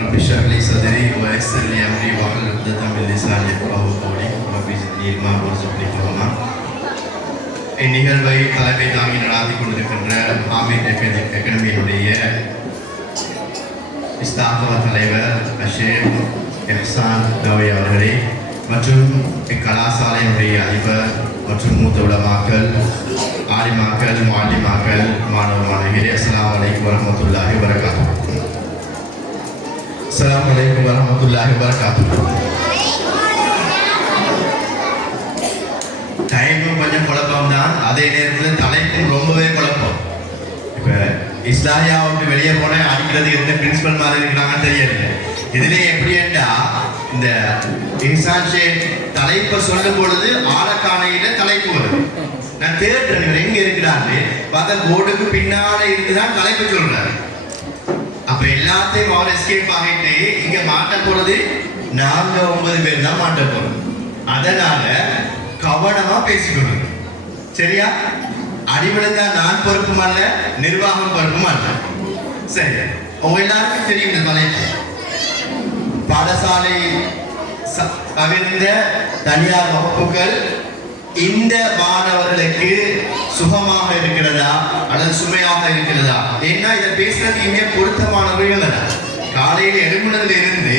رب اشرح لي صدري ويسر لي امري واحلل عقدة من لساني يفقهوا قولي رب زدني علما وارزقني فهما. இந்நிகழ்வை தலைமை தாங்கி நடாத்தி கொண்டிருக்கின்ற ஹாமித் அகாடமியினுடைய ஸ்தாபக தலைவர் ஷேக் எஹ்சான் தவி அவர்களே மற்றும் இக்கலாசாலையினுடைய அதிபர் மற்றும் மூத்த உலமாக்கள், ஆலிமாக்கள், மாலிமாக்கள், மாணவ மாணவிகளே, அஸ்ஸலாமு அலைக்கும் வரஹ்மத்துல்லாஹி வபரகாத்துஹு. அஸ்ஸலாமு அலைக்கும் வரஹ்மத்துல்லாஹி வபரகாத்துஹு. டைமும் கொஞ்சம் குழப்பம் தான், அதே நேரத்தில் தலைப்பும் ரொம்பவே குழப்பம். இப்போ இஸ்லாமியா விட்டு வெளியே போன அடிக்கிறது எந்த பிரின்சிபல் மாதிரி இருக்கிறாங்கன்னு தெரியல. இதுல எப்படின்னா இந்த இன்சான் ஷேக் தலைப்பை சொல்லும் பொழுது ஆழக்கானையில தலைப்பு வருது. நான் தேடுறேன் எங்க இருக்கிறாரு பார்த்தா போர்டுக்கு பின்னால இருந்துதான் தலைப்பு சொல்றாரு. அப்ப எல்லாத்தையும் அவர் எஸ்கேப் ஆகிட்டு இங்க மாட்ட போறது நாங்க 9 பேர் தான் மாட்ட போறோம். அதனால கவனமா பேசிக்கணும், சரியா? அடிவிழுந்தா நான் பொறுப்பும் அல்ல, நிர்வாகம் பொறுப்பும் அல்ல. சரி, உங்க எல்லாருக்கும் தெரியும் இந்த தலைப்பு. பாடசாலை கவிழ்ந்த தனியார் வகுப்புகள் இந்த மாணவர்களுக்கு சுகமாக இருக்கிறதா அல்லது சுமையாக இருக்கிறதா? ஏன்னா இதை பேசுறது இங்கே பொருத்தமானவர்கள். காலையில் எழும்புனதுல இருந்து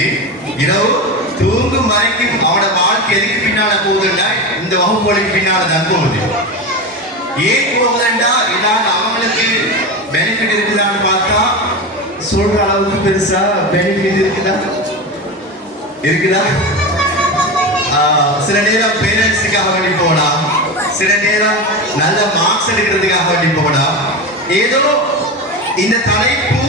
இரவு தூங்கும் வரைக்கும் அவனோட வாழ்க்கை எதுக்கு பின்னால போகுதுன்னா இந்த வகுப்புகளுக்கு பின்னால தான் போகுது. ஏன் போகுதுண்டா இதால் அவங்களுக்கு பெனிஃபிட் இருக்குதான்னு பார்த்தா சொல்ற அளவுக்கு பெருசா பெனிஃபிட் இருக்குதா? சில நேரம் பேரண்ட்ஸுக்காக வேண்டி போகலாம், சில நேரம் நல்ல மார்க்ஸ் எடுக்கிறதுக்காக வேண்டி போகலாம். ஏதோ இந்த தலைப்பு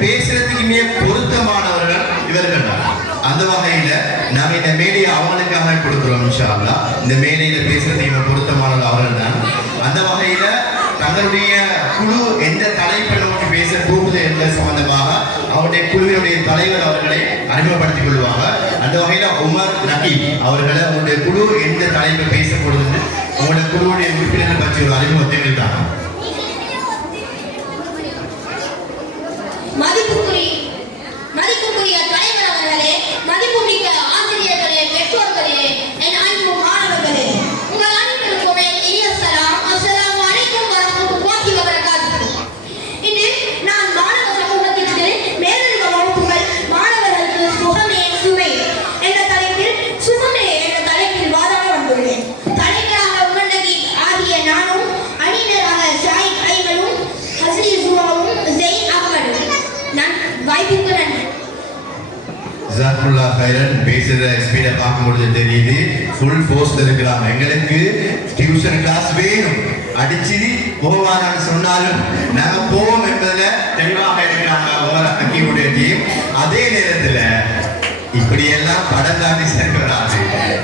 பேசுறதுக்கு மிக பொருத்தமானவர்கள் இவர்கள் தான். அந்த வகையில நாங்க இந்த மேடையை அவங்களுக்காக கொடுக்குறோம். இன்ஷா அல்லாஹ் இந்த மேடையில பேசுறதுக்கு பொருத்தமானது அவர்கள் தான். அந்த வகையில தங்களுடைய குழு எந்த தலைப்பை நோக்கி பேச போகுது என்ற சம்பந்தமாக அவருடைய குழுவினுடைய தலைவர் அவர்களை அறிமுகப்படுத்திக் கொள்வாங்க. அந்த வகையில உமர் நகீப் அவர்களை அவருடைய குழு எந்த தலைப்பை பேச போடுது அவங்களுடைய குழுவுடைய உறுப்பினர்கள் பற்றி ஒரு அறிமுகத்தை இருந்தாங்க. மதிப்புக்குரிய தலைவர் அவர்களே, மதிப்புமிக்க ஆசிரியர்களே, பெற்றோர்களே, என் அன்பு மாணவர்களே, உங்கள் அனைவருக்கும் என் இனிய சலாம். அஸ்ஸலாமு அலைக்கும் வரஹ்மத்துல்லாஹி வபரகாத்துஹு. இன்று நான் மாணவ சமூகத்திற்கு மேலதிக வகுப்புகள் மாணவர்களுக்கு சுகமே சுமை என்ற தலைப்பில் சுகமே என்ற தலைப்பில் வாதாட வந்துள்ளேன். தலைவராக உமர் நகீப் ஆகிய நானும், அணியினராக ஷாயிக் ஐமனும், ஹஸ்ரி ஜுவாவும், ஜெயின் அஹ்மதும். நான் வாய்ப்புக்கு நன்றி. ஜாக்குல்லா கைரன் பேசுகிற ஸ்பீடை பார்க்கும்பொழுது தெரியுது ஃபுல் ஃபோர்ஸ்ல இருக்கிறாங்க. எங்களுக்கு டியூஷன் கிளாஸ் வேணும், அடிச்சு போவான்னு சொன்னாலும் நாங்கள் போவோம் என்பதில் தெளிவாக இருக்கிறாங்க உமர் ஹக்கீமுடைய டீம். அதே நேரத்தில் இப்படியெல்லாம் படம் காட்டி சேர்க்கிறாரு.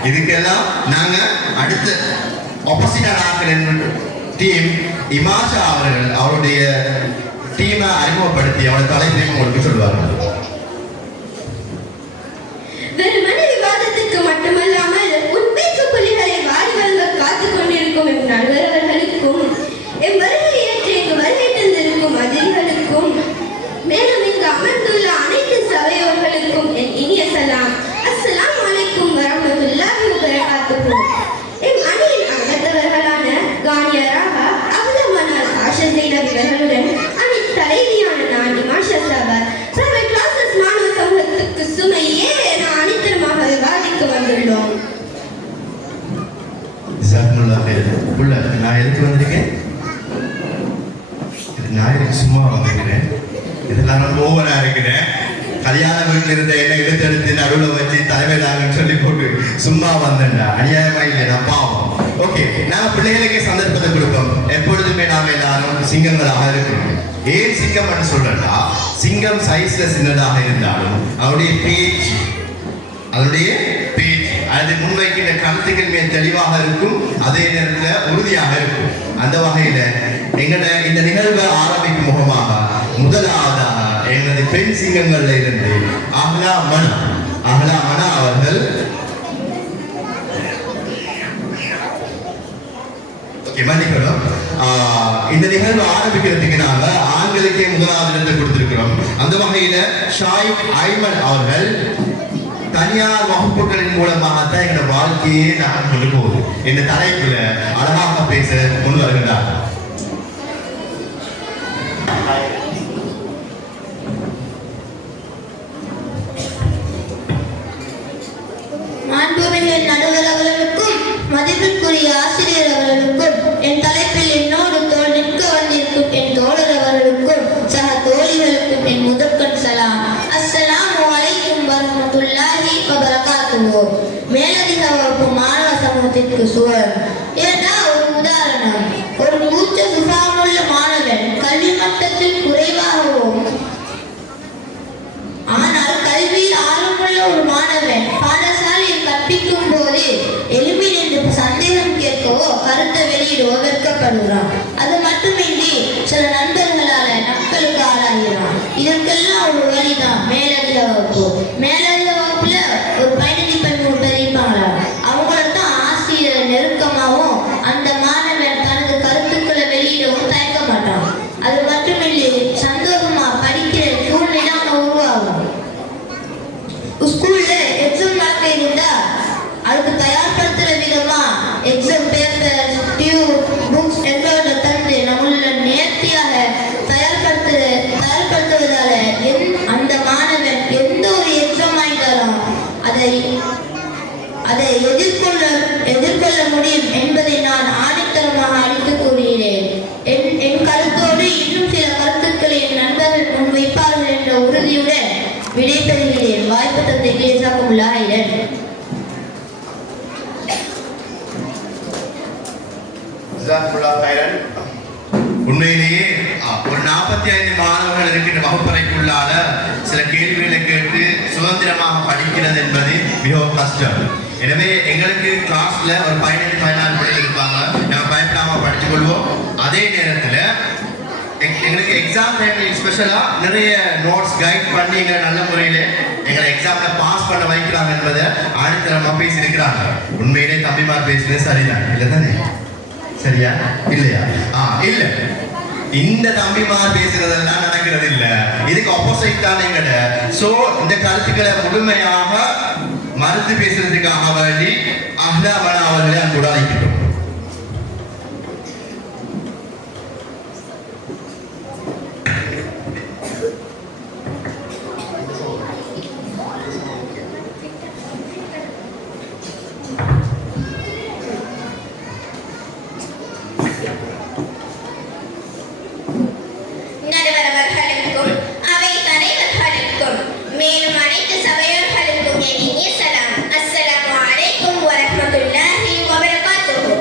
இதுக்கெல்லாம் நாங்கள் அடுத்த ஆப்போசிட்டான ஆட்கள் டீம் இமாஷா அவர்கள் அவருடைய டீமை அறிமுகப்படுத்தி அவருடைய தலைப்பையும் உங்களுக்கு சொல்லுவார்கள். வெறும் மன விவாதத்திற்கு மட்டுமல்லாமல் உண்மைக்கு புள்ளிகளை வாரி வழங்க காத்துக் கொண்டிருக்கும் எம் நண்பர்களுக்கும், எம் வருகை ஏற்று இங்கு வருகை தந்திருக்கும் அதிரிகளுக்கும், மேலும் இங்கு அமர்ந்துள்ள அனைத்து சபையோர்களுக்கும் என் இனிய சலாம். அஸ்ஸலாமு அலைக்கும் வரஹ்மத்துல்லாஹி வபரகாத்துஹு. எம் அணியின் அங்கத்தவர்களான கானியராக அகலமனால் ஆஷா ஜெய்னப் இவர்களுடன் அணி தலைவியான நான் இமாஷா சாபா பிரைவேட் கிளாஸஸ் மாணவ சமூகத்துக்கு சுமையே அனைத்தரமாக விவாதிக்க வந்துள்ளோம். நான் எதுக்கு வந்திருக்கேன்? நான் எதுக்கு சும்மா வந்திருக்கிறேன்? இதெல்லாம் ரொம்ப ஓவரா இருக்கிறேன். கல்யாண வீட்டில் இருந்த என்ன எடுத்து நடுவில் வச்சு தலைமையிலாங்கன்னு சொல்லி போட்டு சும்மா வந்தேன்டா. அநியாயமா இல்லை, நான் பாவம். ஓகே, நான் பிள்ளைகளுக்கே சந்தர்ப்பத்தை கொடுப்போம். எப்பொழுதுமே நாம எல்லாரும் சிங்கங்களாக இருக்கிறோம். ஏன் சிங்கம் சொல்றா, சிங்கம் சைஸ்ல சின்னதாக இருந்தாலும் அவருடைய பேச்சு அது முன்வைக்கின்ற கருத்துக்கள் மேல் தெளிவாக இருக்கும், அதே நேரத்தில் உறுதியாக இருக்கும். அந்த வகையில எங்களோட இந்த நிகழ்வை ஆரம்பிக்கும் முகமாக முதலாவதாக எங்களது பெண் சிங்கங்கள்ல இருந்து அஹ்லா மனா அவர்கள் மன்னிக்கணும் இந்த நிகழ்வு ஆரம்பிக்கிறதுக்கு நாங்க ஆண்களுக்கே முதலாவது இடத்தை கொடுத்திருக்கிறோம். அந்த வகையில ஷாயிப் ஐமன் அவர்கள் தனியார் வகுப்புகளின் மூலமாகத்தான் எங்களோட வாழ்க்கையே நான் கொண்டு போகுது என்ற தலைப்புல அழகாக பேச முன் வருகின்றார். மாண்புமிகு நடுவர் அவர்களுக்கும் மதிப்பிற்குரிய ஆசிரியர் அவர்களுக்கும் என் தலைப்பில் என்னோடு தோள் நிற்க வந்திருக்கும் என் தோழர் அவர்களுக்கும் சக தோழிகளுக்கும் என் முதற்கண் சலாம். அஸ்ஸலாமு அலைக்கும் வரஹ்மத்துல்லாஹி வபரகாத்துஹு. மேலதிக வகுப்பு மாணவ சமூகத்திற்கு சுவர் ஏன்னா ஒரு உதாரணம். ஒரு மூச்ச சுபாவமுள்ள மாணவன் கல்வி மட்டத்தில் குறைவாகவும் ஆனால் கல்வியில் ஆர்வமுள்ள ஒரு மாணவன் பாடசாலையில் கற்பிக்கும் போது எளிமையில் என்று சந்தேகம் கேட்கவோ கருத்தை வெளியிடவோ வெட்கப்படுகிறான். அது மட்டுமின்றி சில நண்பர்களால நட்களுக்கு ஆளாகிறான். இதற்கெல்லாம் ஒரு வழிதான் மேலதிக வகுப்பு. மேலதிக வகுப்புல ஒரு 15 13 பேர் இருப்பாங்களா, அவங்களத்தான் ஆசிரியர் நெருக்கமாகவும் அந்த மாணவன் தனது கருத்துக்களை வெளியிடவும் தயக்க மாட்டான். அது மட்டுமின்றி சந்தோஷமா படிக்கிற சூழ்நிலை உருவாகும். ஸ்கூல்ல எக்ஸாம் நடக்க இருந்தா அதுக்கு தயார்படுத்துற விதமா எக்ஸாம் பேப்பர் டியூப் புக்ஸ் என்பவற்றை தந்து நம்மள நேர்த்தியாக தயார்படுத்துவதால அந்த மாணவன் எந்த ஒரு எக்ஸாம் ஆயிட்டாலும் அதை எதிர்கொள்ள முடியும் என்பதை நான் ஆணித்தரமாக அடித்து கூறுகிறேன். என் கருத்தோடு இன்னும் சில கருத்துக்களை என் நண்பர்கள் முன்வைப்பார்கள் என்ற உறுதியுடன் விடைபெறுகிறேன். வாய்ப்பு தந்தை கேசாக்குள்ளாயிரன். உண்மையிலேயே ஒரு 45 மாணவர்கள் இருக்கின்ற வகுப்பறைக்குள்ளால சில கேள்விகளை கேட்டு சுதந்திரமாக படிக்கிறது என்பது மிகவும் கஷ்டம். எனவே எங்களுக்கு கிளாஸ்ல ஒரு 15 14 பேர் இருப்பாங்க. நம்ம பயப்படாம படித்துக் கொள்வோம். அதே நேரத்தில் எங்களுக்கு எக்ஸாம் டைம்ல ஸ்பெஷலா நிறைய நோட்ஸ் கைட் பண்ணி எங்களை நல்ல முறையில எங்களை எக்ஸாம்ல பாஸ் பண்ண வைக்கிறாங்க என்பதை ஆணித்தரமா பேசியிருக்கிறாங்க. உண்மையிலே தம்பிமார் பேசுறது சரிதான் இல்லை தானே? சரியா இல்லையா? இல்ல, இந்த தம்பிமார் பேசுறதெல்லாம் நடக்கிறது இல்ல. இதுக்கு ஆப்போசிட் தான் எங்கட. சோ இந்த கருத்துக்களை முழுமையாக மறுத்து பேசுறதுக்காக வேண்டி அஹ்லாபனா அவர்களை அன்போடு அழைக்கின்றோம். நடுவரவர்களுக்கும் அவை தலைவர்களுக்கும் மேலும் அனைத்து சபையோர்களுக்கும் என் இனிய சலாம். அஸ்ஸலாமு அலைக்கும் வரஹ்மத்துல்லாஹி வபரகாத்துஹு.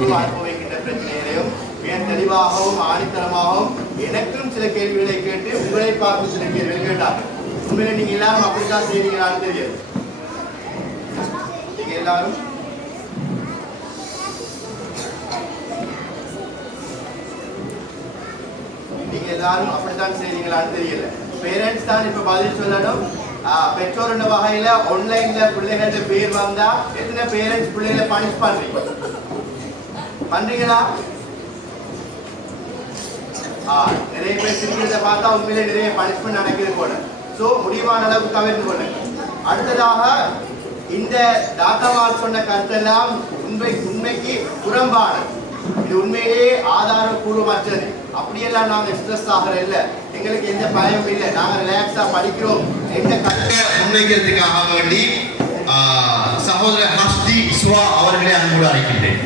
உங்களுக்கும் அனுபவிக்கின்ற பிரச்சனைகளையும் மிக தெளிவாகவும் ஆணித்தரமாகவும் எனக்கும் சில கேள்விகளை கேட்டு உங்களை பார்த்து சில கேள்விகள் கேட்டார்கள். உண்மையிலே நீங்க எல்லாரும் அப்படித்தான் செய்றீங்களான்னு தெரியாது. நீங்க எல்லாரும் அப்படித்தான் செய்றீங்களான்னு தெரியல. பேரண்ட்ஸ் தான் இப்ப பதில் சொல்லணும். பெற்றோர் என்ற வகையில ஆன்லைன்ல பிள்ளைகளோட பேர் வந்தா எத்தனை பேரண்ட்ஸ் பிள்ளைகளை பனிஷ் பண்றீங்களா? நிறைய பேர் சிரிக்கிறத பார்த்தா உண்மையிலே நிறைய பனிஷ்மெண்ட் நடக்குது போல. சோ முடிவான அளவுக்கு தவிர்த்து கொள்ளுங்க. அடுத்ததாக இந்த தாத்தாவால் சொன்ன கருத்தெல்லாம் உண்மைக்கு புறம்பானது. இது உண்மையிலேயே ஆதாரபூர்வமற்றது. அப்படியெல்லாம் நாங்கள் ஸ்ட்ரெஸ் ஆகிற இல்லை, எங்களுக்கு எந்த பயமும் இல்லை, நாங்கள் ரிலாக்ஸா படிக்கிறோம். எந்த கருத்தை முன்வைக்கிறதுக்காக வேண்டி சகோதரர் ஹஸ்தி சுவா அவர்களை அன்போடு அழைக்கின்றேன்.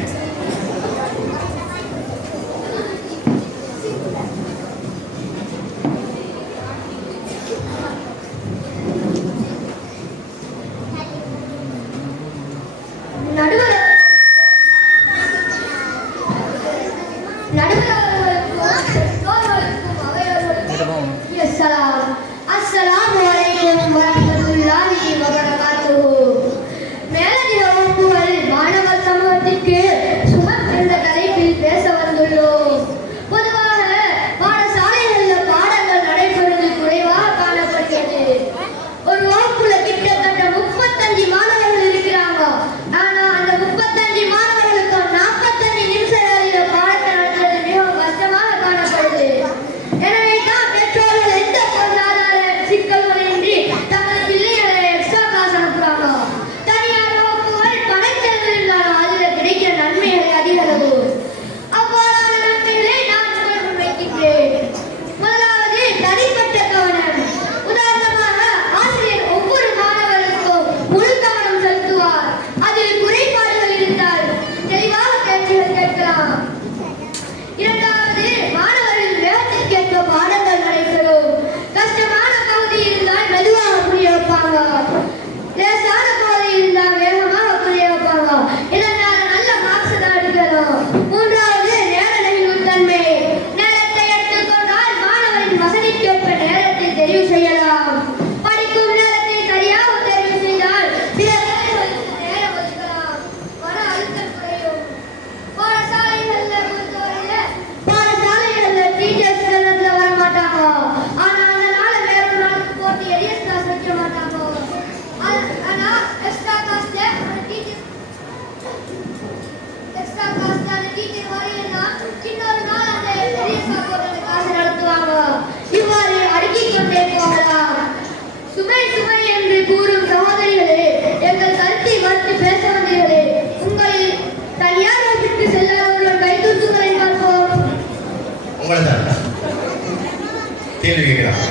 கேள்வி கேட்கிறான்.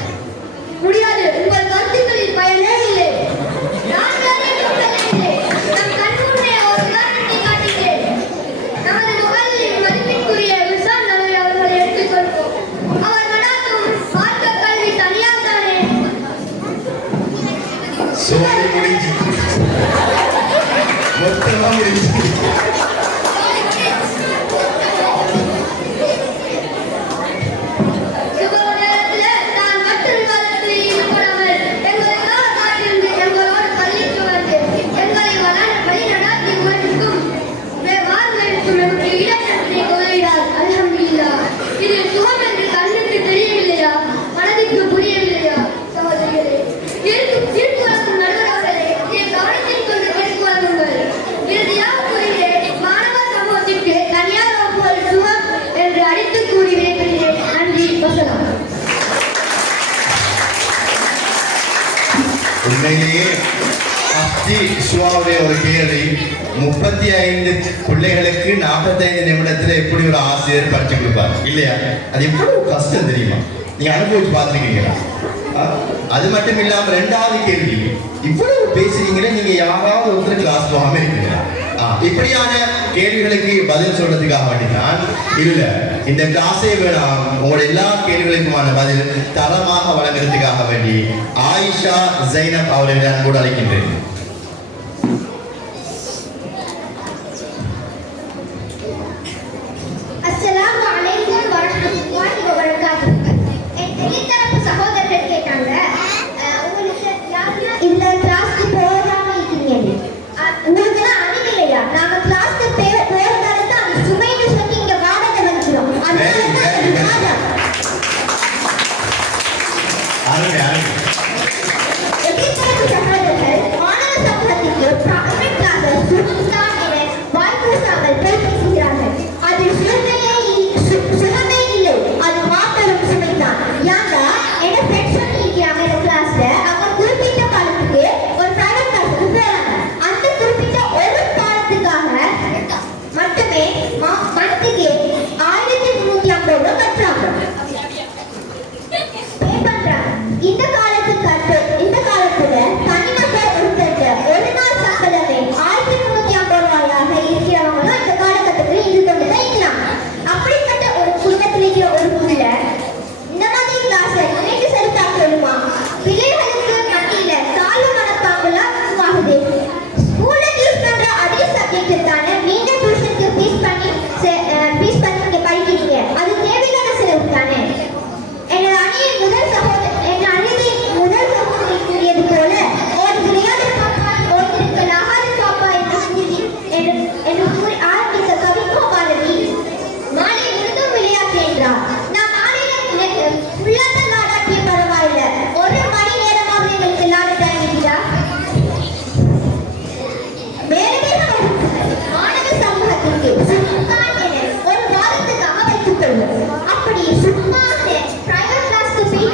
முடியாது. உங்கள் கருத்துக்களில் பயனே இல்லை. உண்மையிலேயே அஸ்தி சுவாவுடைய ஒரு கேள்வி 35 பிள்ளைகளுக்கு 45 நிமிடத்துல எப்படி ஒரு ஆசிரியர் படிச்சு கொடுப்பாரு இல்லையா? அது எவ்வளவு கஷ்டம் தெரியுமா? நீங்க அனுபவிச்சு பார்த்துருக்கீங்களா? அது மட்டும் இல்லாம 2வது கேள்வி, இவ்வளவு பேசுறீங்களே, நீங்க யாராவது ஒருத்தர் கிளாஸ் போகாம இருக்கீங்களா? இப்படியான கேள்விகளுக்கு பதில் சொல்றதுக்காக வேண்டிதான் இல்ல இந்த கிளாஸே வேணாம், உங்களோட எல்லா கேள்விகளுக்குமான பதில் தரமாக வழங்குறதுக்காக வேண்டி ஆயிஷா ஜைனப் அவர்களை நான் கூட அழைக்கின்றேன்.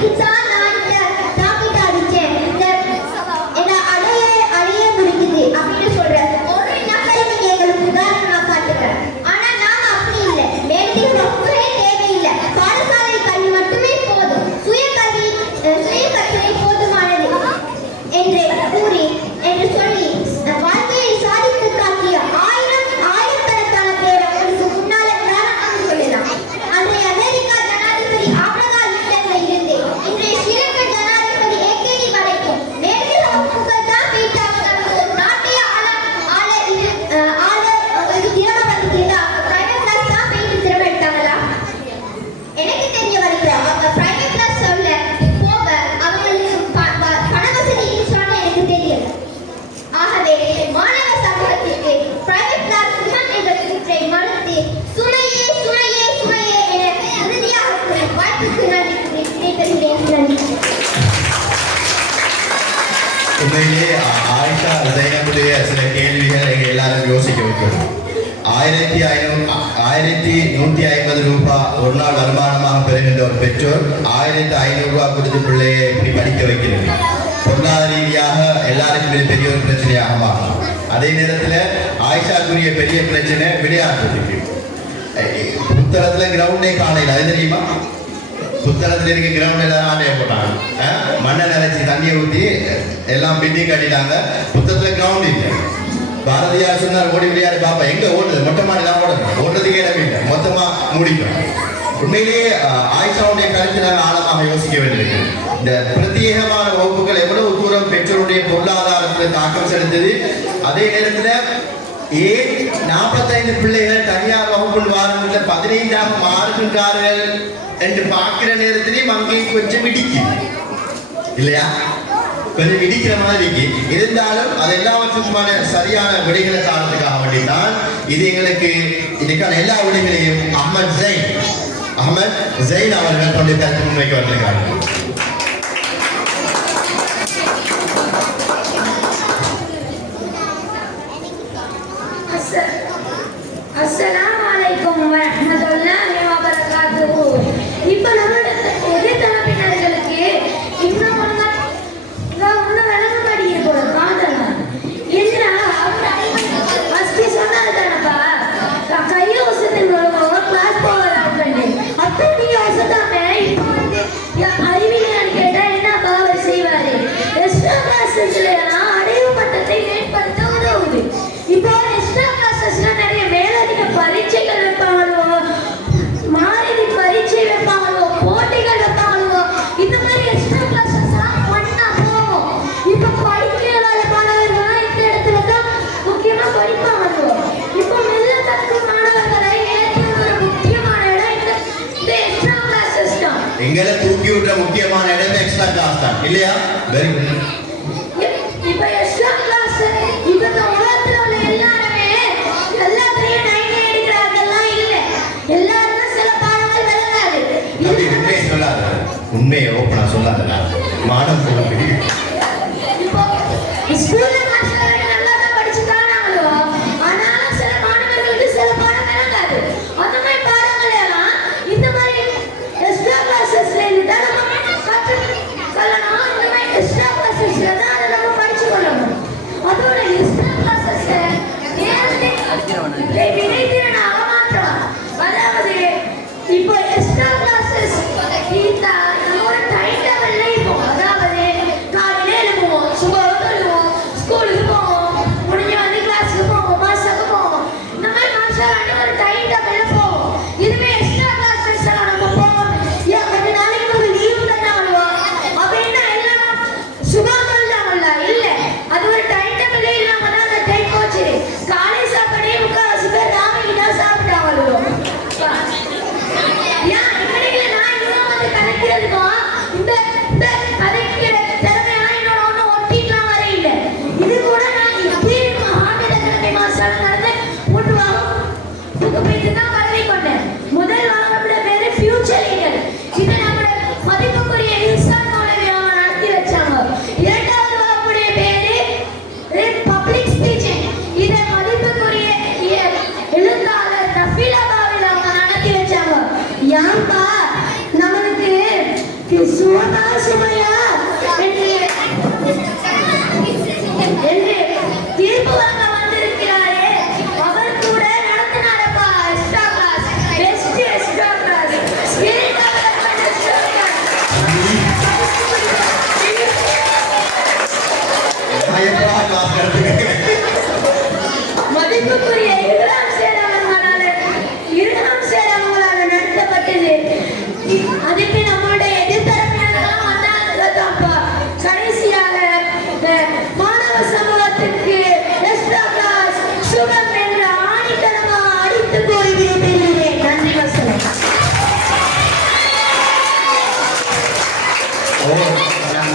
அப்படித்தான் நான் இந்த ராக்கெட் அடிச்சேன். என்ன அடைய முடிக்குது அப்படின்னு சொல்றேன். ஒரு நபரை நீங்க எங்களுக்கு உதாரணமா காட்டுங்க. ஆனா நாம அப்படி இல்லை. மேலும் ரொம்பவே தேவையில்லை. பாடசாலை கல்வி மட்டுமே போதும். சுய கற்றலை போதுமானது என்று கூறி என்று சொல்லி வாழ்க்கையை சாதித்து காட்டிய ஆயிரக்கணக்கான பேரை உங்களுக்கு முன்னால உதாரணமாக சொல்லலாம். அன்றைய அமெரிக்கா ஜனாதிபதி ஆப்ரகாம் லிங்கன்ல இருந்து இன்றைய ஸ்ரீலங்கா ஜனாதிபதி ஏகேடி வரைக்கும் நேரடி வகுப்புகள் தான் போயிட்டாங்க. ஒரு நாட்டையே இது திறமை வந்துட்டா பிரைவேட் கிளாஸ் தான் போயிட்டு திறமை எடுத்தாங்களா? எனக்கு தெரிய வரைக்கும் அவங்க பிரைவேட் கிளாஸ் சொல்ல போக அவங்களுக்கு பண வசதி சொன்ன எனக்கு தெரியல. ஆகவே மாணவ சமூகத்திற்கு பிரைவேட் கிளாஸ் என்ற மறுத்து சுமையே சுமையே சுமையே என உறுதியாக கூறி வாய்ப்புக்கு நன்றி நன்றி. உண்மையிலேயே ஆயிஷா ஜைனபுடைய சில கேள்விகள் எங்க எல்லாரும் யோசிக்க வைக்கணும். 1150 ரூபாய் ஒரு நாள் வருமானமாக பெறுகின்ற ஒரு பெற்றோர் 1500 ரூபாய் கொடுத்து பிள்ளையை இப்படி படிக்க வைக்கிறது பொருளாதார ரீதியாக எல்லாருக்கும் இது பெரிய ஒரு பிரச்சனையாக மாறும். அதே நேரத்தில் ஆயிஷாக்குரிய பெரிய பிரச்சனை விளையாட்டு. புத்தகத்துல கிரவுண்டே காணையில் அது தெரியுமா? புத்தகத்துல இருக்க கிரவுண்ட் எல்லாம் ஆட்டைய போட்டாங்க. மண்ணை நினைச்சு தண்ணியை ஊற்றி எல்லாம் பில்டிங் கட்டிட்டாங்க. புத்தகத்துல கிரவுண்ட் இல்லை. பாரதியார் சொன்னார் ஓடி விளையாடி பாப்பா எங்க ஓடுது மொட்டை மாடிலாம் ஓடணும், ஓடுறதுக்கே இடம் இல்லை, மொத்தமா மூடிக்கும். உண்மையிலேயே ஆயிஷாவுடைய கருத்து நாங்கள் ஆழமாக யோசிக்க வேண்டியிருக்கு. இந்த பிரத்யேகமான வகுப்புகள் எவ்வளவு தூரம் பெற்றோருடைய பொருளாதாரத்தில் தாக்கம் செலுத்தது. அதே நேரத்தில் ஏன் 45 பிள்ளைகள் தனியார் வகுப்பு வாரத்தில் 15ஆக மாறுகின்றார்கள் என்று பார்க்கிற நேரத்திலேயும் அங்கே கொஞ்சம் இடிக்கும் இல்லையா? கொஞ்சம் இடிக்கிற மாதிரி இருந்தாலும் அது எல்லாவற்றுக்குமான சரியான விடைகளை காரணத்துக்காக வேண்டிதான் இது எங்களுக்கு இதுக்கான எல்லா விடைகளையும் அஹ்மத் ஜெயின் அவர்கள் கொண்டு கருத்து முன்வைக்க வந்திருக்கிறார்கள். அஸ்ஸலாமு அலைக்கும் வரஹ்மத்துல்லாஹி வபரகாத்துஹு. இப்போ நம்மளோட எதிர் தரப்பினர்களுக்கு இன்னும் விளங்க மாட்டேங்குது போல காதலாம் என்றா அஸ்தி சொன்னது தானப்பா கையை வசதின் மூலமாக கிளாஸ் போகலாம். அப்போ நீங்க வசதாம இப்போ வந்து அறிவியல் கேட்டா என்னப்பா அவர் செய்வாரு? எக்ஸ்ட்ரா கிளாஸஸ்ல அறிவு மட்டத்தை மேம்படுத்த உதவுது. இப்போ எக்ஸ்ட்ரா கிளாஸஸ்ல நிறைய மேலதிக பரீட்சைகள் வைப்பாங்களோ, மாநில பரீட்சை வைப்பாங்களோ, போட்டிகள் வைப்பாங்களோ, இந்த மாதிரி எக்ஸ்ட்ரா கிளாஸஸ் பண்ணா போகும். இப்போ படிக்காத மாணவர்கள் இந்த இடத்துல தான் முக்கியமா படிப்பாங்களோ. இப்போ மெல்ல கற்கும் மாணவர்களை ஏற்ற ஒரு முக்கியமான இடம் இந்த எக்ஸ்ட்ரா கிளாஸஸ் தான். எங்களை தூக்கி விடுற முக்கியமான இடம் எக்ஸ்ட்ரா கிளாஸ் தான் இல்லையா? Very good. இப்போ எக்ஸ்ட்ரா கிளாஸ் இப்போ உலகத்துல உள்ள எல்லாருமே எல்லாத்தையும் 9 எடுக்கிறாங்கலாம் இல்லை. எல்லாரும் சில பாடங்கள் விளங்காது. அப்படி உண்மையை சொல்லாத, உண்மையை ஓப்பனா சொல்லாதடா. மானம் போல இப்போ ஸ்கூல்ல கிளாஸ்ல நல்லா தான் படிச்சுட்டாங்களோ, ஆனாலும் சில மாணவர்களுக்கு சில பாடம் விளங்காது. அந்த மாதிரி பாடங்கள் எல்லாம் இந்த மாதிரி எக்ஸ்ட்ரா கிளாஸஸ்ல இருந்து தான் நம்ம கற்றுக்கொள்ளணும். இந்த மாதிரி எக்ஸ்ட்ரா கிளாஸஸ்ல தான் அதை நம்ம படிச்சு கொள்ளணும். அதோட எக்ஸ்ட்ரா கிளாஸஸ் வினைத்திறனாக மாற்றலாம். அதாவது இப்போ எக்ஸ்ட்ரா கிளாஸஸ் நம்மளோட டைம் டேபிள்ல இப்போ அதாவது காலையில எழுப்புவோம், சுபம் எழுதுவோம், ஸ்கூல் சுமையா என்று தீர்ப்பு வழங்க வந்திருக்கிறாரே, அவர் கூட நடத்தினாரப்பா extra class, best extra class, spirit development extra class. மதிப்புக்குரிய இருகலாம் சேரவங்களால நடத்தப்பட்டது. அதுக்கு நம்மளுடைய எதிர்த்தரப்பினர்கள் வந்தாங்கப்பா. கடைசியாக மாணவ சமூகத்திற்கு எக்ஸ்ட்ரா கிளாஸ் சுகம் என்ற ஆணித்தனமா அடித்து போய் விரும்புகிறேன். நன்றி வசனம்.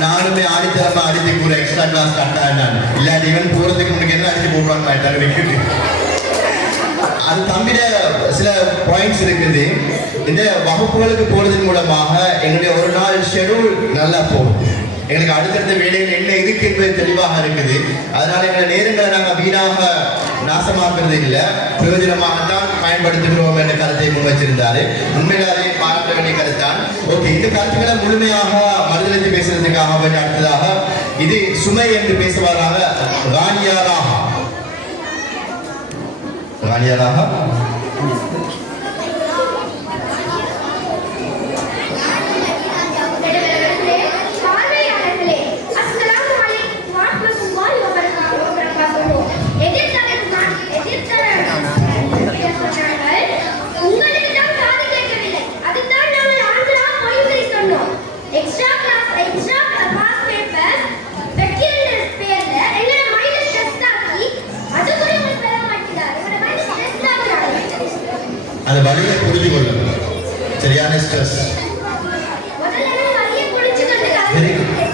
நானுமே ஆடித்தரமா அடித்து கூட எக்ஸ்ட்ரா கிளாஸ் கட்டாண்டான் இல்லாட்டி இவன் போறதுக்கு உனக்கு என்ன அடிச்சு போடுவாங்க. அது தம்பிட சில பாயிண்ட்ஸ் இருக்குது. இந்த வகுப்புகளுக்கு போறதன் மூலமாக எங்களுடைய ஒரு நாள் ஷெடியூல் நல்லா போகும். எங்களுக்கு அடுத்தடுத்த வேலைகள் என்ன இருக்கு என்பது தெளிவாக இருக்குது. அதனால எங்களை நேரங்களை நாங்கள் வீணாக நாசமாக்குறது இல்லை, பிரயோஜனமாகத்தான் பயன்படுத்துகிறோம் என்ற கருத்தை முன் வச்சிருந்தாரு. உண்மையிலே அதை பாராட்ட வேண்டிய கருத்தான். ஓகே, இந்த கருத்துக்களை முழுமையாக மறுதளித்து பேசுறதுக்காக அடுத்ததாக இது சுமை என்று பேசுவாராக ராணியாராக அந்த வழியை புரிஞ்சு கொள்ளுங்க. சரியான ஸ்ட்ரெஸ்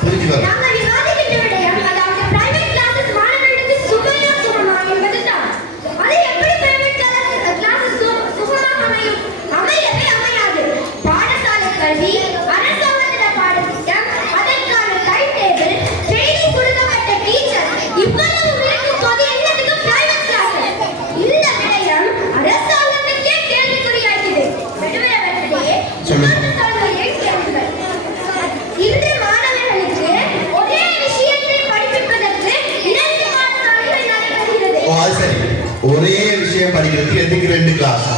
புரிஞ்சு கொள்ளுங்க. ஒரே விஷயம் படிக்கிறதுக்கு எதுக்கு 2 கிளாஸ்?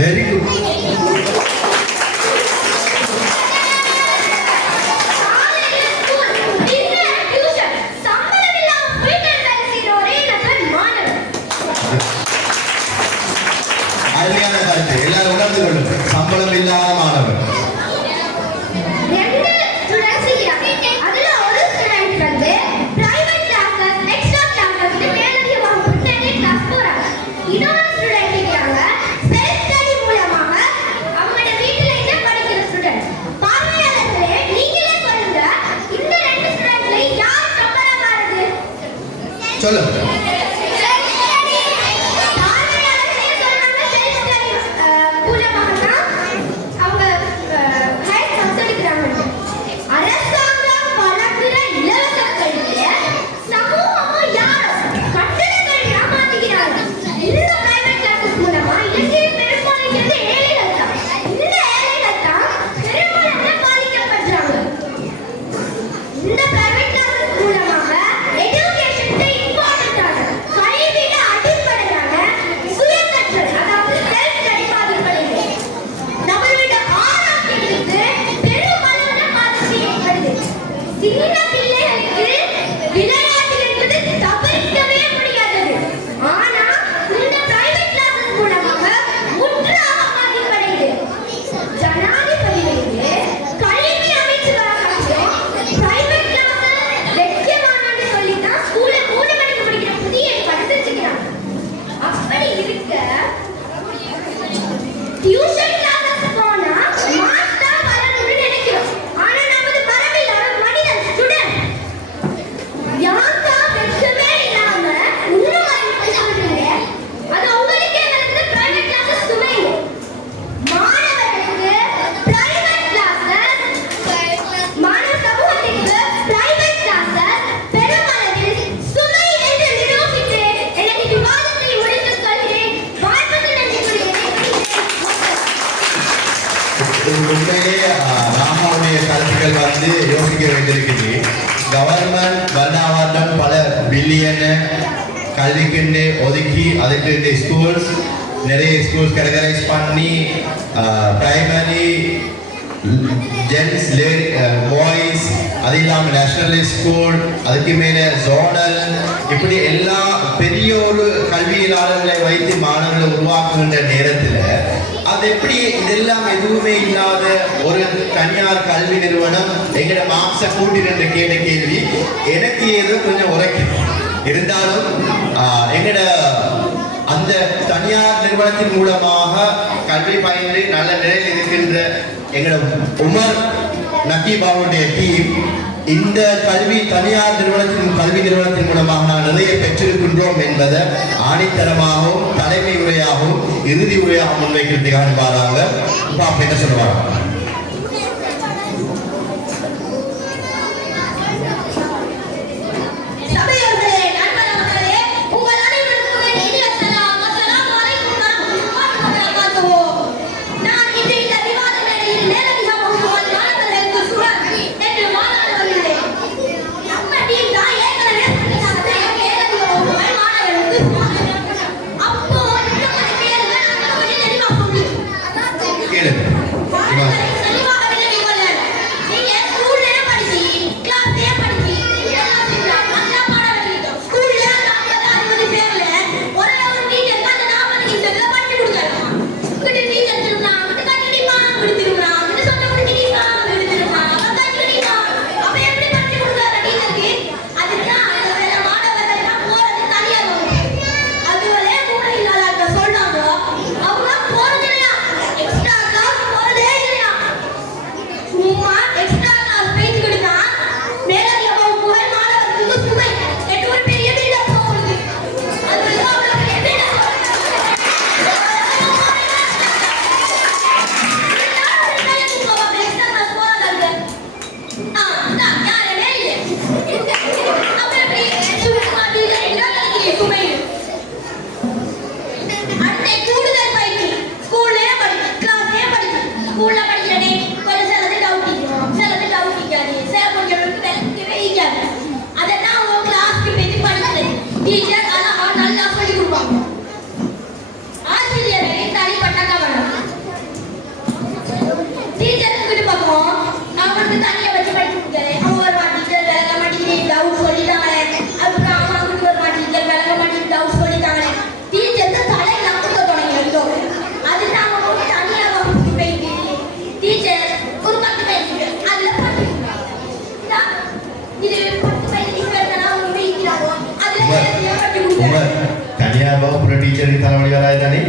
Very good. அருமையான கருத்து. எல்லாரும் உணர்ந்து கொள்ளுங்க. சம்பளம் இல்லாத மாணவர் சொல்லுங்க. இந்த பிரைவேட் கிளாஸஸ் மூலமாக எஜுகேஷனுக்கு இம்பார்ட்டன்ட் ஆனது. கவர்மெண்ட் வருடாவர்டம் பல பில்லியன் கல்விக்கு ஒதுக்கி அதுக்கு ஸ்கூல்ஸ் நிறைய ஸ்கூல்ஸ் கேட்டகரைஸ் பண்ணி பிரைமரி ஜென்ஸ் பாய்ஸ் அது இல்லாமல் நேஷனல் ஸ்கூல் அதுக்கு மேலே ஜோனல் இப்படி எல்லா பெரிய ஒரு கல்வியலாளர்களை வைத்து மாணவர்களை உருவாக்குகின்ற நேரத்தில் அது எப்படி இதெல்லாம் எதுவுமே இல்லாத ஒரு தனியார் கல்வி நிறுவனம் எங்களோட மார்க்ஸை கூட்டிட்டு கேட்ட கேள்வி எனக்கு ஏதோ கொஞ்சம் உரைக்கும் இருந்தாலும் எங்களோட அந்த தனியார் நிறுவனத்தின் மூலமாக கல்வி பயின்று நல்ல நிலையில் இருக்கின்ற எங்களோட உமர் நக்கீபாவுடைய டீம் இந்த தனியார் கல்வி நிறுவனத்தின் மூலமாக நாங்கள் நிறைய பெற்றிருக்கின்றோம் என்பதை ஆணித்தரமாகவும் தலைமை உரையாகவும் இறுதி உரையாகவும் முன்வைக்கிறதுக்காக பாருங்க. இப்போ அப்ப என்ன சொல்லுவாங்க? தனியார் வகுப்புற டீச்சருக்கு தலைவலி வராது தானே?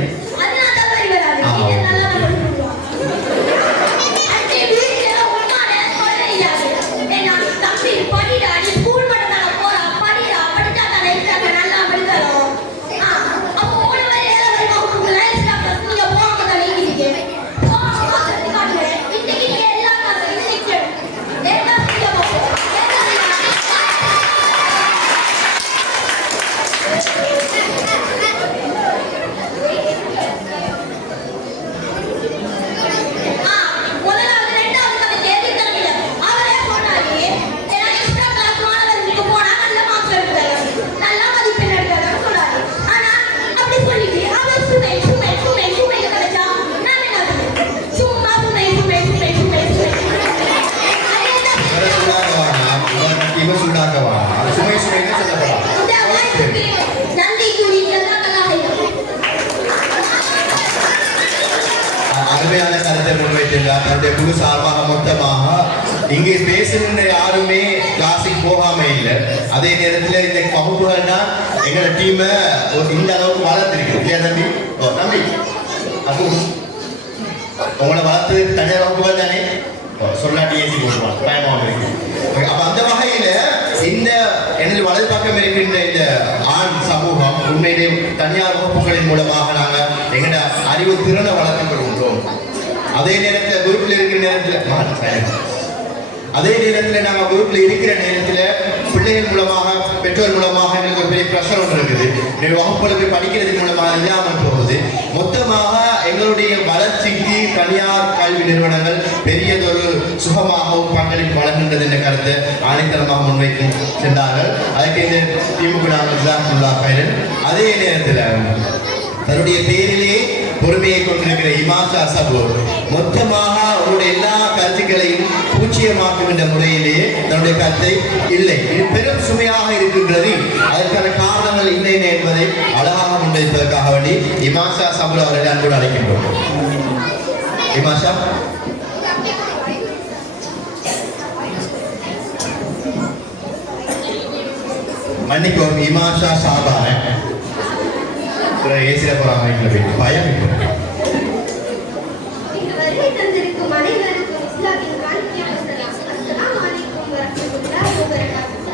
அருமையான கருத்தை முன்வைத்திருந்தார். தன்னுடைய குழு சார்பாக மொத்தமாக இங்கே பேசுகின்ற யாருமே கிளாஸுக்கு போகாம இல்லை. அதே நேரத்தில் இந்த வகுப்புகள் தான் எங்களோட டீமை இந்த அளவுக்கு வளர்த்துருக்கு இல்லையா தம்பி? ஓ தம்பி, அது உங்களை வளர்த்து தனியார் வகுப்புகள் தானே சொல்லாட்டி ஏசி போடுவாங்க பயமாக இருக்கு. அப்ப அந்த வகையில இந்த எனது வலது பக்கம் இருக்கின்ற இந்த ஆண் சமூகம் உண்மையிலே தனியார் வகுப்புகளின் மூலமாக நாங்கள் எங்களோட அறிவு திறனை வளர்த்துக் கொள்கின்றோம். அதே நேரத்தில் குரூப்ல இருக்கிற நேரத்தில் நாங்கள் குரூப்ல இருக்கிற நேரத்தில் பிள்ளைகள் மூலமாக பெற்றோர் மூலமாக எங்களுக்கு ஒரு பெரிய ப்ரெஷர் ஒன்று இருக்குது. என்னுடைய வகுப்புகளுக்கு படிக்கிறது மூலமாக இல்லாமல் போகுது. மொத்தமாக எங்களுடைய வளர்ச்சிக்கு தனியார் கல்வி நிறுவனங்கள் பெரியதொரு சுகமாகவும் பங்களிப்பு வழங்குகின்றது என்ற கருத்தை ஆணைத்தரமாக முன்வைத்து சென்றார்கள். அதுக்கு இந்த திமுக அதே நேரத்தில் தன்னுடைய பேரிலே பொறுமையை கொண்டிருக்கிற இமாஷா சபு மொத்தமாக அவருடைய எல்லா கருத்துக்களையும் பூச்சியமாக்குகின்ற முறையிலே தன்னுடைய கருத்தை இல்லை, இது பெரும் சுமையாக இருக்கின்றது, அதற்கான காரணங்கள் இல்லை என்பதை அழகாக முன்வைப்பதற்காக வேண்டி இமாஷா சபு அவர்களை அன்போடு அழைக்கின்றோம். இமாஷா மன்னிக்கும், இமாஷா சாபான ஏசில போறாங்க பயம். இங்கு வருகை தந்திருக்கும் அனைவருக்கும் இஸ்லாமின் காணிக்கையான சலாம். அஸ்ஸலாமு அலைக்கும் வரஹ்மத்துல்லாஹி வபரகாத்துஹு.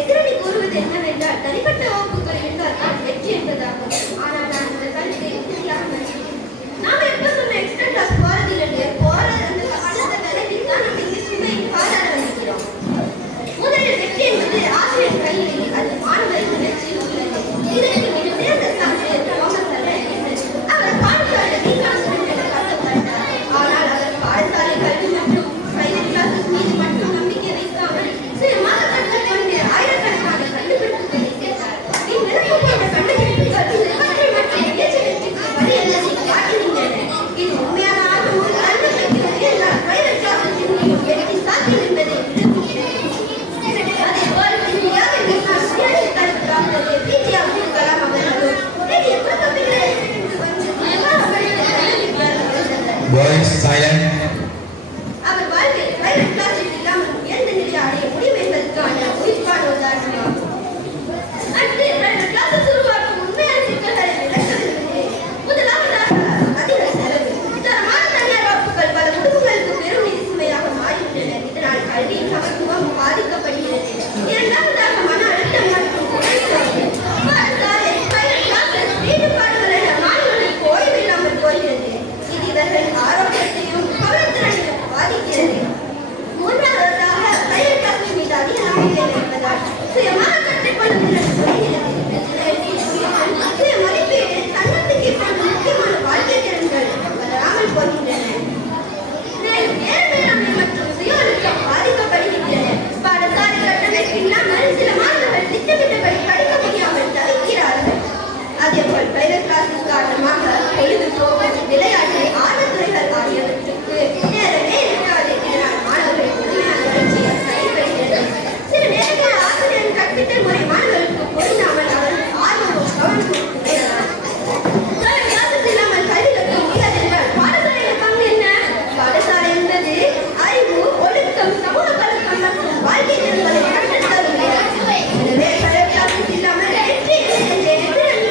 எதிரணி கூறுவது என்னவென்றால் தனிப்பட்ட வகுப்புகள் இருந்தால்தான் வெற்றி என்பதாகும். ஆனால் நான் இந்த கருத்தை உறுதியாக மதிக்கிறேன். நாம் எப்ப சொன்ன எக்ஸ்ட்ரா கிளாஸ் போறதில்லை, போற அந்த அடுத்த வேலைக்கு தான் நம்ம இங்கே சும்மா பாராட வந்திருக்கிறோம். முதலில் வெற்றி என்பது ஆசிரியர் கையில், அது மாணவரின் முயற்சியில் உள்ளது. இதற்கு மிக சிறந்த சான்று அவர் பாடசாலை ஆனால் அவர் பாடசாலை கல்வி மற்றும் பயிர் கிளாஸஸ் மீது மட்டும் நம்பிக்கை வைக்காமல் சில மாதங்கள் கொண்டு ஆயிரக்கணக்கான கண்டுபிடிப்புகளை செய்தார். இந்நிலப்போட கண்டுபிடிப்புகள் இவற்றை மற்றும் முயற்சி வெற்றிக்கு வழியெல்லாம் காட்டுகின்றன. இது உண்மையான ஆர்வம் நல்ல சக்தி இருந்தால் பிரைவேட் கிளாஸஸின் மூலம் வெற்றி சாத்தியம் என்பதை அதே போல் இந்தியாவில் குடியரசுத் தலைவர் டாக்டர் ஏபிஜே அப்துல் கலாம் அவர்களும் பாய்ஸ் சைலண்ட். அவர் வாழ்வில் பிரைவேட் கிளாஸில் இல்லாமல் உயர்ந்த நிலை அடைய முடியும் என்பதற்கான உயிர்ப்பான உதாரணமாகும். அடுத்து பிரைவேட் கிளாஸஸ் உருவாக்கும் உண்மையான சிக்கல்களை விளக்குகிறது. முதலாவதாக அதிக செலவு. தரமான தனியார் வகுப்புகள் பல குடும்பங்களுக்கு பெரும் நிதி சுமையாக மாறிவிட்டன. இதனால் கல்வியின் சமத்துவம் பாதிக்கப்படுகிறது. இரண்டாவதாக மன அழுத்தம் மற்றும் உணர்வு. பாடசாலை பிரைவேட் கிளாஸஸ் ஈடுபாடுகள் என மாணவர்களுக்கு ஓய்வில்லாமல் போகிறது. இது இவர்களின் ஆரோக்கியத்தையும் கவனத்திறனையும் பாதிக்கிறது. மூன்றாவதாக பிரைவேட் கிளாஸஸ் மீது அதிக நம்பிக்கை வைப்பதால் சுயமாக கற்றுக்கொள்ளும் திறன் குறைகிறது. சுய மதிப்பீடு, தன்னம்பிக்கை போன்ற முக்கியமான வாழ்க்கை திறன்கள் வளராமல் போகின்றன. மேலும் நேர மேலாண்மை மற்றும் சுய ஒழுக்கம் பாதிக்கப்படுகின்றன. பாடசாலை கட்டமைப்பு இல்லாமல் சில மாணவர்கள் திட்டமிட்டபடி படிக்க முடியாமல் தவிக்கிறார்கள். அதேபோல் பிரைவேட் கிளாஸஸ் காரணமாக பொழுதுபோக்கு, விளையாட்டு, ஆர்வத்துறைகள் ஆகியவற்றுக்கு நேரமே இருக்காது. இதனால் மாணவர்கள் முழுமையான வளர்ச்சியில் தடைபடுகிறது. சில நேரங்களில் ஆசிரியர் கற்பித்தல் முறை மாணவர்களுக்கு பொருந்தாமல் அவர்கள் ஆர்வமும் கவனமும் குறையலாம். பிரைவேட் கிளாஸஸ் இல்லாமல் கல்வி கற்க முடியாது என்றால் பாடசாலையின் பங்கு என்ன? பாடசாலை என்பது அறிவு, ஒழுக்கம், சமூக பழக்கம் மற்றும் வாழ்க்கை திறன்களை கற்றுத்தரும். எனவே பிரைவேட் கிளாஸஸ் இல்லாமல் வெற்றி இல்லை என்ற எதிரணி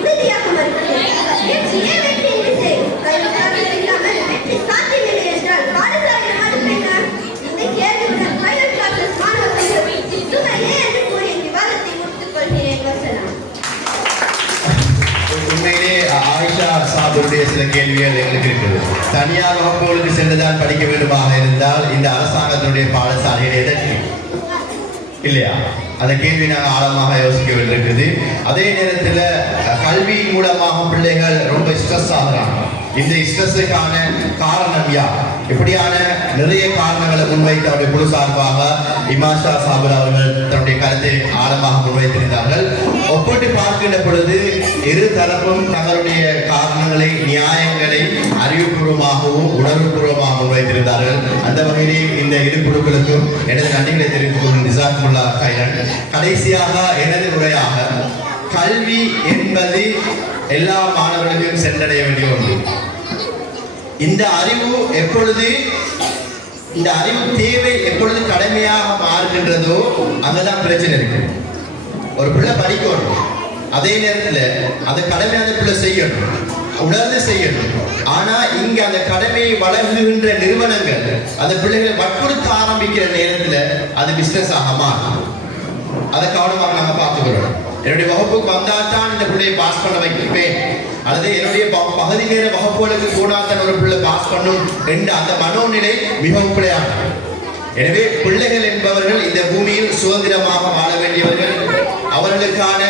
உறுதியாக மறுக்கிறது. வெற்றியே வெற்றியின் திசை. பிரைவேட் கிளாஸஸ் இல்லாமல் வெற்றி சாத்தியமில்லை என்றால் பாடசாலையின் மதிப்பு என்ன? இந்த கேள்வியுடன் பிரைவேட் கிளாஸஸ் மாணவர்களுக்கு சுமையே என்று கூறிய விவாதத்தை முடித்துக் கொள்கிறேன். வசனம். உண்மையிலே ஆயிஷா சாபுடைய சில கேள்விகள் எங்களுக்கு இருக்குது. தனியார் வகுப்புகளுக்கு சென்றுதான் படிக்க வேண்டுமாக இருந்தால் இந்த அரசாங்கத்தினுடைய பாடசாலையில் எதற்கு இல்லையா? அந்த கேள்வி நாங்கள் ஆழமாக யோசிக்க வேண்டியிருக்குது. அதே நேரத்தில் கல்வி மூலமாக பிள்ளைகள் ரொம்ப ஸ்ட்ரெஸ் ஆகுறாங்க. இந்த ஸ்ட்ரெஸ்ஸுக்கான காரணம் யார்? இப்படியான நிறைய காரணங்களை முன்வைத்து அவருடைய குழு சார்பாக இமாஷா சாபர் அவர்கள் தன்னுடைய கருத்தை ஆழமாக முன்வைத்திருந்தார்கள். ஒப்பிட்டு பார்க்கின்ற பொழுது இரு தரப்பும் தங்களுடைய காரணங்களை, நியாயங்களை அறிவுபூர்வமாகவும் உணர்வுபூர்வமாக முன்வைத்திருந்தார்கள். அந்த வகையிலே இந்த இரு குழுக்களுக்கும் எனது நன்றிகளை தெரிவித்துக் கொள்ளும் நிசாக்குல்லா கைரன். கடைசியாக எனது உரையாக, கல்வி என்பது எல்லா மாணவர்களுக்கும் சென்றடைய வேண்டிய ஒன்று. இந்த அறிவு எப்பொழுது, இந்த அறிவு தேவை எப்பொழுது கடமையாக மாறுகின்றதோ அங்கதான் பிரச்சனை இருக்கு. ஒரு பிள்ளை படிக்கணும், அதே நேரத்தில் அந்த கடமை அந்த பிள்ளை செய்யணும், உணர்ந்து செய்யணும். ஆனா இங்க அந்த கடமையை வழங்குகின்ற நிறுவனங்கள் அந்த பிள்ளைகளை வற்புறுத்த ஆரம்பிக்கிற நேரத்தில் அது பிசினஸ் ஆக மாறும். அதை கவனமாக நம்ம பார்த்துக்கிறோம். என்னுடைய வகுப்புக்கு வந்தால் தான் இந்த பிள்ளையை பாஸ் பண்ண வைக்கிறேன், அல்லது என்னுடைய பகுதி நேர வகுப்புகளுக்கு போனால் தான் ஒரு பிள்ளை பாஸ் பண்ணும் என்ற அந்த மனோநிலை மிகவும் பிழையானது. எனவே பிள்ளைகள் என்பவர்கள் இந்த பூமியில் சுதந்திரமாக வாழ வேண்டியவர்கள். அவர்களுக்கான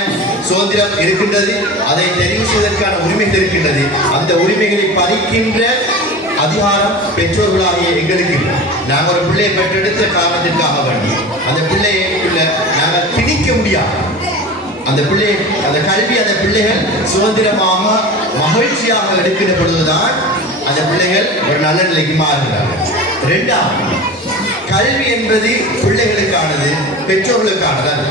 சுதந்திரம் இருக்கின்றது, அதை தெரிவு செய்வதற்கான உரிமைகள் இருக்கின்றது. அந்த உரிமைகளை பறிக்கின்ற அதிகாரம் பெற்றோர்களாகிய எங்களுக்கு இல்லை. நாங்கள் ஒரு பிள்ளையை பெற்றெடுத்த காரணத்திற்காக வேண்டி அந்த பிள்ளையை நாங்கள் திணிக்க முடியாது. அந்த பிள்ளை, அந்த கல்வி, அந்த பிள்ளைகள் சுதந்திரமாக மகிழ்ச்சியாக எடுக்கின்ற பொழுதுதான் அந்த பிள்ளைகள் ஒரு நல்ல நிலைக்கு மாறுகிறார்கள். இரண்டாவது, கல்வி என்பது பிள்ளைகளுக்கானது, பெற்றோர்களுக்கானது.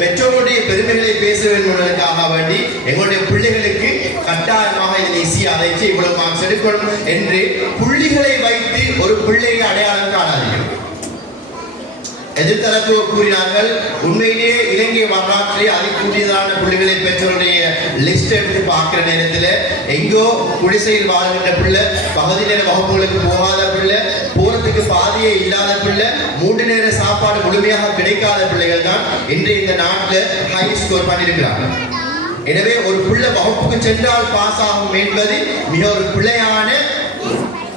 பெற்றோர்களுடைய பெருமைகளை பேச வேண்டும் என்பதற்காக வேண்டி எங்களுடைய பிள்ளைகளுக்கு கட்டாயமாக இதை அதை இவ்வளவு மார்க்ஸ் எடுக்கணும் என்று புள்ளிகளை வைத்து ஒரு பிள்ளையை அடையாளம் காணாதீர்கள். எதிர்த்தரப்பு கூறினார்கள், உண்மையிலேயே இலங்கை வரலாற்றிலே அதிகூடியதான புள்ளிகளை பெற்றோருடைய லிஸ்ட் எடுத்து பார்க்கிற நேரத்தில் எங்கோ குடிசையில் வாழ்கின்ற பிள்ளை, பகுதி நேர வகுப்புகளுக்கு போகாத பிள்ளை, போறதுக்கு பாதியே இல்லாத பிள்ளை, 3 நேர சாப்பாடு முழுமையாக கிடைக்காத பிள்ளைகள் தான் இன்றைய இந்த நாட்டில் ஹை ஸ்கோர் பண்ணியிருக்கிறார்கள். எனவே ஒரு பிள்ளை வகுப்புக்கு சென்றால் பாஸ் ஆகும் என்பது மிக ஒரு பிள்ளையான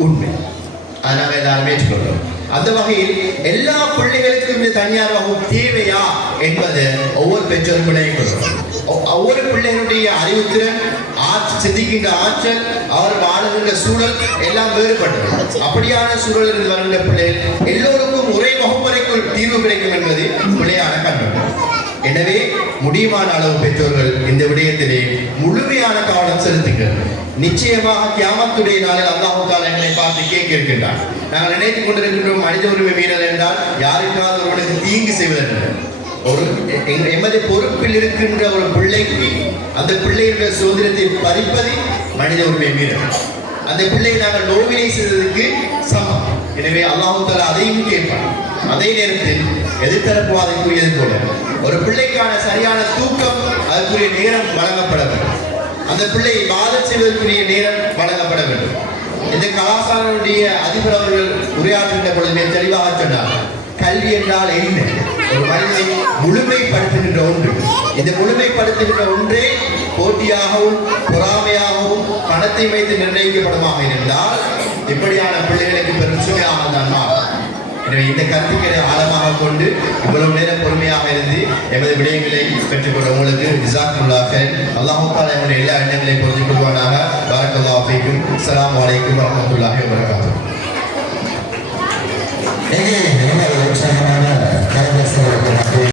உண்மை. அதனால எல்லாருமே ஏற்றுக்கொள்கிறோம். அந்த வகையில் எல்லா பிள்ளைகளுக்கும் இந்த தனியார் வகுப்பு தேவையா என்பது ஒவ்வொரு பெற்றோரும் விளைவிக்கிறோம். ஒவ்வொரு பிள்ளைகளுடைய அறிவுத்திறன், சிந்திக்கின்ற ஆற்றல், அவர் வாழுகின்ற சூழல் எல்லாம் வேறுபட்டது. அப்படியான சூழலில் இருந்து வருகின்ற பிள்ளைகள் எல்லோருக்கும் ஒரே வகுப்பறைக்குள் தீர்வு கிடைக்கும் என்பது பிள்ளையான கண்ணோட்டம். எனவே முடியுமான அளவு பெற்றோர்கள் இந்த விடயத்திலே முழுமையான கவனம் செலுத்துங்கள். நிச்சயமாக கியாமத்துடைய நாளில் அல்லாஹ் தஆலா எங்களை பார்த்து கேட்க இருக்கின்றார். நாங்கள் நினைத்துக் கொண்டிருக்கின்றோம் மனித உரிமை மீறல் என்றால் யாருக்காவது ஒருவனுக்கு தீங்கு செய்வதற்கு. ஒரு எமது பொறுப்பில் இருக்கின்ற ஒரு பிள்ளைக்கு அந்த பிள்ளையுடைய சுதந்திரத்தை பறிப்பது மனித உரிமை மீறல். அந்த பிள்ளையை நாங்கள் நோவினை செய்வதற்கு சமம். எனவே அல்லாஹ் தஆலா அதையும் கேட்பார். அதே நேரத்தில் எதிர்த்தரப்புவாதை கூறியது போல ஒரு பிள்ளைக்கான சரியான தூக்கம், அதற்குரிய நேரம் வழங்கப்பட வேண்டும். அந்த பிள்ளையை பாதம் செய்வதற்குரிய நேரம் வழங்கப்பட வேண்டும். இந்த கலாசாரனுடைய அதிபர் அவர்கள் உரையாற்றுகின்ற பொழுது தெளிவாக சொன்னார், கல்வி என்றால் என்ன? ஒரு மனிதனை முழுமைப்படுத்துகின்ற ஒன்று. இந்த முழுமைப்படுத்துகின்ற ஒன்றே போட்டியாகவும் பொறாமையாகவும் பணத்தை வைத்து நிர்ணயிக்கப்படுமாக இருந்தால் இப்படியான பிள்ளைகளுக்கு பெரும் சுமையாக தான் மாறும். எனவே இந்த கருத்துக்களை ஆழமாக கொண்டு இவ்வளவு நேரம் பொறுமையாக இருந்து எமது விடயங்களை பெற்றுக்கொள்ள உங்களுக்கு ஜஸாக்குல்லாஹ் ஹைர். அல்லாஹ் தஆலா எங்களுடைய எல்லா எண்ணங்களையும் பொருந்திக் கொள்வானாக. பாரக்கல்லாஹு ஃபீக்கும். அஸ்ஸலாமு அலைக்கும் வரஹ்மத்துல்லாஹி வபரகாத்துஹு.